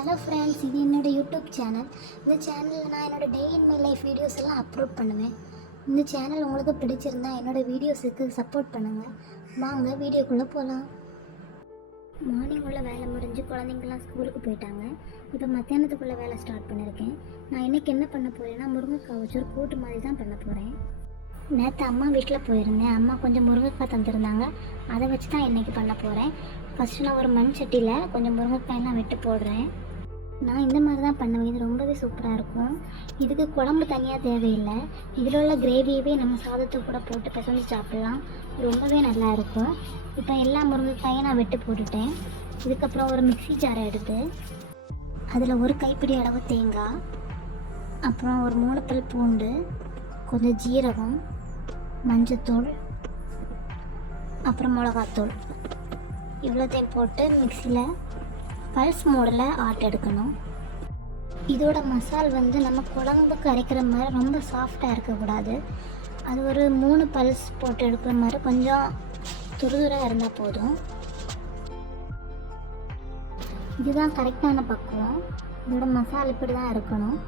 Hello friends, இது என்னோடய YouTube channel. இந்த சேனலில் நான் என்னோடய டே இன் மை லைஃப் வீடியோஸ் எல்லாம் அப்லோட் பண்ணுவேன். இந்த சேனல் உங்களுக்கு பிடிச்சிருந்தா என்னோடய வீடியோஸுக்கு சப்போர்ட் பண்ணுங்கள். வாங்க வீடியோக்குள்ளே போகலாம். மார்னிங் உள்ள வேலை முடிஞ்சு குழந்தைங்கள்லாம் ஸ்கூலுக்கு போயிட்டாங்க. இப்போ மத்தியானத்துக்குள்ளே வேலை ஸ்டார்ட் பண்ணியிருக்கேன். நான் இன்றைக்கி என்ன பண்ண போகிறேன்னா, முருங்கைக்காய் வச்சு ஒரு கூட்டு மாதிரி தான் பண்ண போகிறேன். நேற்று அம்மா வீட்டில் போயிருந்தேன். அம்மா கொஞ்சம் முருங்கைக்காய் தந்துருந்தாங்க. அதை வச்சு தான் இன்றைக்கி பண்ண போகிறேன். ஃபஸ்ட்டு நான் ஒரு மண் சட்டியில் கொஞ்சம் முருங்கைக்காயெல்லாம் வெட்டு போடுறேன். நான் இந்த மாதிரி தான் பண்ணுவேன். இது ரொம்பவே சூப்பராக இருக்கும். இதுக்கு குழம்பு தனியாக தேவையில்லை. இதில் உள்ள கிரேவியவே நம்ம சாதத்தை கூட போட்டு பிசைஞ்சு சாப்பிட்லாம். ரொம்பவே நல்லா இருக்கும். இப்போ எல்லா முருங்கைக்காயும் நான் வெட்டு போட்டுட்டேன். இதுக்கப்புறம் ஒரு மிக்ஸி ஜாரை எடுத்து அதில் ஒரு கைப்பிடி அளவு தேங்காய், அப்புறம் ஒரு 3 பல் பூண்டு, கொஞ்சம் ஜீரகம், மஞ்சத்தூள், அப்புறம் மிளகாத்தூள் இவ்வளோத்தையும் போட்டு மிக்ஸியில் பல்ஸ் மோடில் ஆட்டி எடுக்கணும். இதோட மசால் வந்து நம்ம குழம்புக்கு அரைக்கிற மாதிரி ரொம்ப சாஃப்டாக இருக்கக்கூடாது. அது ஒரு 3 பல்ஸ் போட்டு எடுக்கிற மாதிரி கொஞ்சம் துருதுராக இருந்தால் போதும். இதுதான் கரெக்டான பக்குவம். இதோட மசால் இப்படி தான் இருக்கணும்.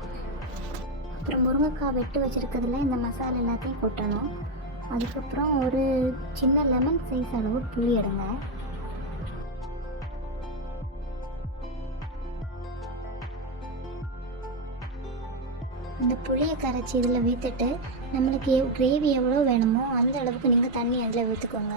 அப்புறம் முருங்கைக்காய் வெட்டு வச்சுருக்கிறதுல இந்த மசாலா எல்லாத்தையும் கொட்டணும். அதுக்கப்புறம் ஒரு சின்ன லெமன் சைஸ் அளவு புளி எடுங்க. அந்த புளியை கரைச்சி இதில் ஊற்றிட்டு நம்மளுக்கு கிரேவி எவ்வளோ வேணுமோ அந்த அளவுக்கு நீங்கள் தண்ணி அதில் ஊற்றிக்கோங்க.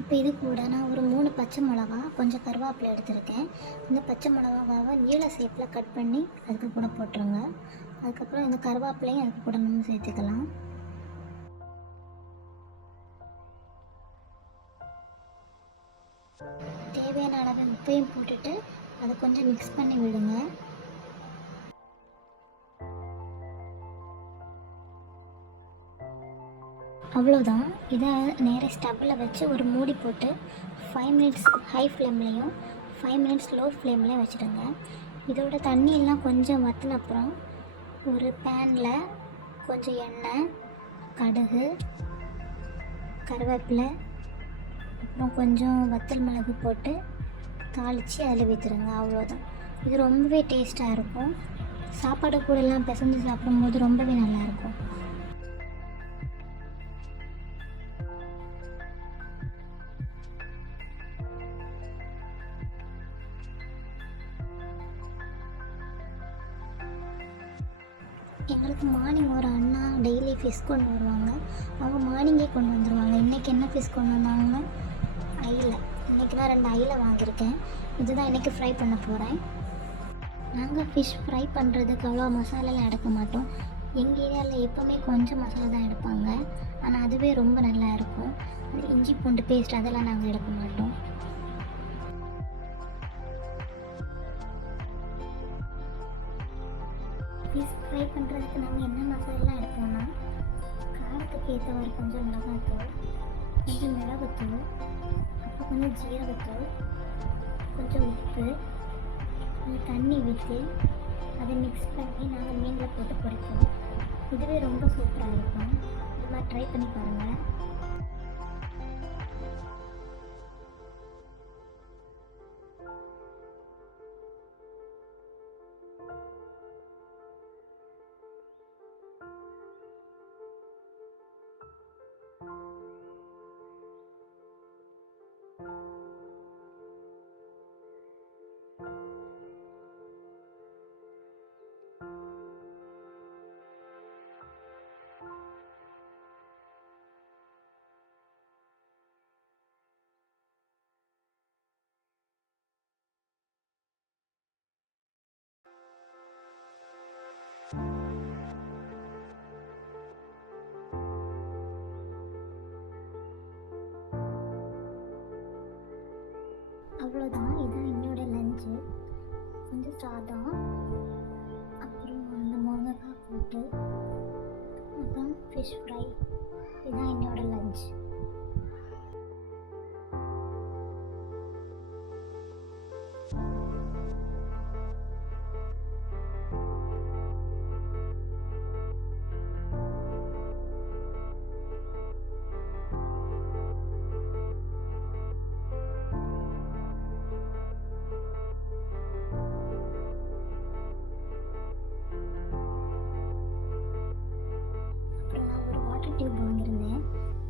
இப்போ இது கூட நான் ஒரு 3 பச்சை மிளகா, கொஞ்சம் கருவேப்பிலை எடுத்திருக்கேன். இந்த பச்சை மிளகாவை நீள ஷேப்பில் கட் பண்ணி அதுக்கு கூட போட்டுருங்க. அதுக்கப்புறம் இந்த கருவேப்பிலையும் அதுக்கு கூட நம்ம சேர்த்துக்கலாம். தேவையான அளவு உப்பையும் போட்டுட்டு அதை கொஞ்சம் மிக்ஸ் பண்ணி விடுங்க. அவ்வளோதான். இதை நேராக ஸ்டவ்வில் வச்சு ஒரு மூடி போட்டு 5 மினிட்ஸ் ஹை ஃப்ளேம்லேயும் 5 மினிட்ஸ் லோ ஃப்ளேம்லேயும் வச்சுடுங்க. இதோட தண்ணியெல்லாம் கொஞ்சம் வற்றின அப்புறம் ஒரு பேனில் கொஞ்சம் எண்ணெய், கடுகு, கருவேப்பிலை, அப்புறம் கொஞ்சம் வத்தல் மிளகு போட்டு தாளித்து அதில் ஊற்றிடுங்க. அவ்வளோதான். இது ரொம்பவே டேஸ்ட்டாக இருக்கும். சாப்பாடு கூடலாம் பிசைஞ்சு சாப்பிடும்போது ரொம்பவே நல்லாயிருக்கும். எங்களுக்கு மார்னிங் ஒரு அண்ணா டெய்லி ஃபிஷ் கொண்டு வருவாங்க. அவங்க மார்னிங்கே கொண்டு வந்துடுவாங்க. இன்றைக்கி என்ன ஃபிஷ் கொண்டு வந்தாங்கன்னா அயிலை. இன்றைக்கி நான் 2 அயிலை வாங்கியிருக்கேன். இதுதான் இன்றைக்கி ஃப்ரை பண்ண போகிறேன். நாங்கள் ஃபிஷ் ஃப்ரை பண்ணுறதுக்கு அவ்வளோ மசாலாலாம் எடுக்க மாட்டோம். எங்கள் ஏரியாவில் எப்போவுமே கொஞ்சம் மசாலா தான் எடுப்பாங்க. ஆனால் அதுவே ரொம்ப நல்லா இருக்கும். இஞ்சி பூண்டு பேஸ்ட் அதெல்லாம் நாங்கள் எடுக்க மாட்டோம். ஃபிஷ் ஃப்ரை பண்ணுறதுக்கு நாங்கள் என்ன மசாலாலாம் எடுப்போம்னா, காரத்துக்கு ஏற்றவாறு கொஞ்சம் மிளகாத்தூள், கொஞ்சம் மிளகுத்தூள், அப்புறம் கொஞ்சம் ஜீரகத்தூள், கொஞ்சம் உப்பு, கொஞ்சம் தண்ணி ஊற்றி அதை மிக்ஸ் பண்ணி நாங்கள் மீனில் போட்டு பொரிப்போம். இதுவே ரொம்ப சூப்பராக இருக்கும். இது மாதிரி ட்ரை பண்ணி பாருங்கள். அவ்வளோதான். இதுதான் என்னோடய லஞ்சு. கொஞ்சம் சாதம், அப்புறம் அந்த முருங்கைக்காய் கூட்டு, அப்புறம் ஃபிஷ் ஃப்ரை. இதுதான் என்னோடய லஞ்ச்.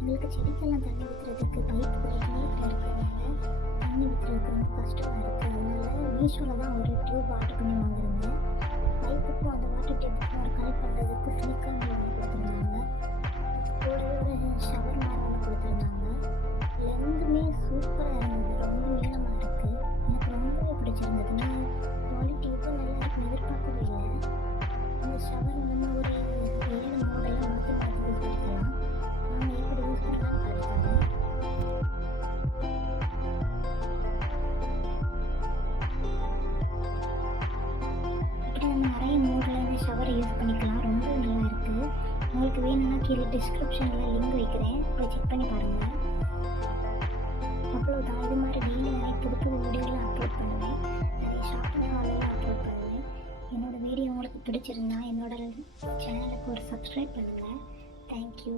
எங்களுக்கு செடிக்கெல்லாம் தண்ணி ஊற்றுறதுக்கு பைப்பு நீட்டில் இருக்கிறதுனால தண்ணி ஊற்றுறதுக்கு ரொம்ப கஷ்டமாக இருக்குது. அதனால மீஷோவில் தான் ஒரு டியூப் ஆர்டர் பண்ணி வாங்கியிருந்தேன். பைப்புக்கும் அந்த வாட்டர் டியூப்புக்கும் ஒரு கனெக்ட் பண்ணுறதுக்கு சிலிக்கான் வாங்கி கொடுத்துருந்தாங்க. கூடவே ஒரு ஷவர் மாதிரி ஒன்று கொடுத்துருந்தாங்க. லெங்குமே சூப்பராக இருந்தது, ரொம்ப நீளமாக இருக்குது. எனக்கு ரொம்பவே பிடிச்சிருந்தது. நான் குவாலிட்டியும் நல்லா இருக்குன்னு எதிர்பார்க்கவே இல்லை. இந்த ஷவர் நம்ம ஒரு 7 மாடலாக மாற்றி மாற்றி யூஸ் பண்ணிக்கலாம். நாங்கள் எப்படி யூஸ் பண்ணலாம்னு பார்த்துக்காங்க. இப்படி நம்ம நிறைய மோடில் இந்த ஷவரை யூஸ் பண்ணிக்கலாம். ரொம்ப நல்லா இருக்குது. உங்களுக்கு வேணும்னா கீழே டிஸ்கிரிப்ஷனில் லிங்க் வைக்கிறேன், போய் செக் பண்ணி பாருங்கள். அவ்வளோதான். இது மாதிரி டெய்லி நிறைய புது புது வீடியோலாம் அப்லோட் பண்ணுவேன். நிறைய ஷாப்பிங் ஹாலெல்லாம் அப்லோட் பண்ணுவேன். என்னோடய வீடியோ உங்களுக்கு பிடிச்சிருந்தா என்னோட சேனலுக்கு ஒரு சப்ஸ்கிரைப் பண்ணுங்கள். தேங்க்யூ.